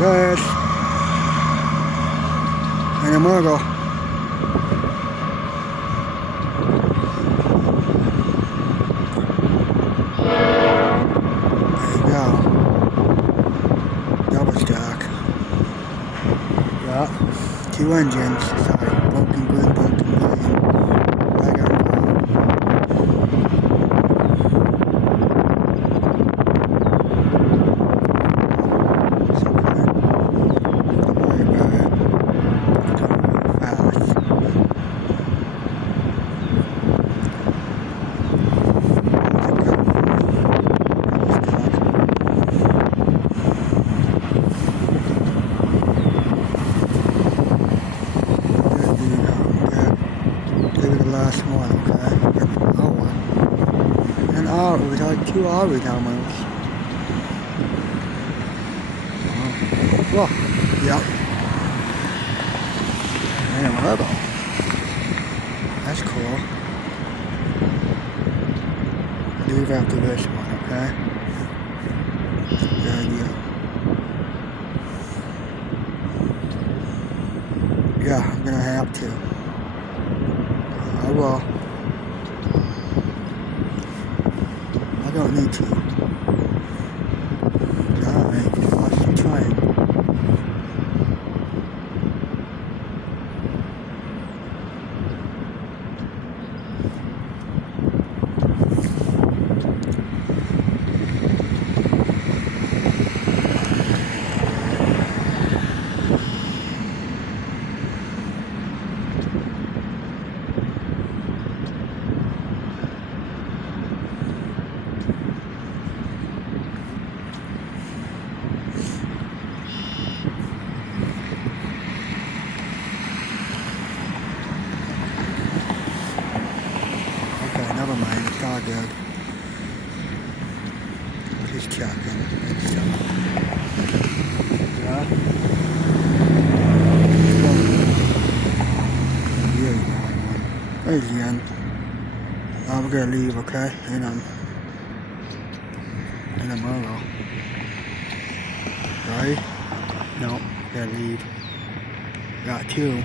Yes. And I'm gonna go. There you go. Double stack. Yeah. 2 engines. Sorry. Pumpkin green, pumpkin green. Wagon pop. It's okay. Don't worry about it. It's going really fast. It's a good one. Double stack. Good dude. Good. Give it the last one, okay? Oh, one. An hour. We had 2 hours almost. Whoa. Yep. And a turbo. That's cool. Leave after this one, okay? Yeah, yeah. Yeah, I'm gonna have to. I will. I don't need to. Alright, watch the train. Okay, never mind, it's all good. Just checking. It's yeah. There's the end. We're gonna leave, okay? And I'm gonna go. Right? No, gotta leave. Got 2.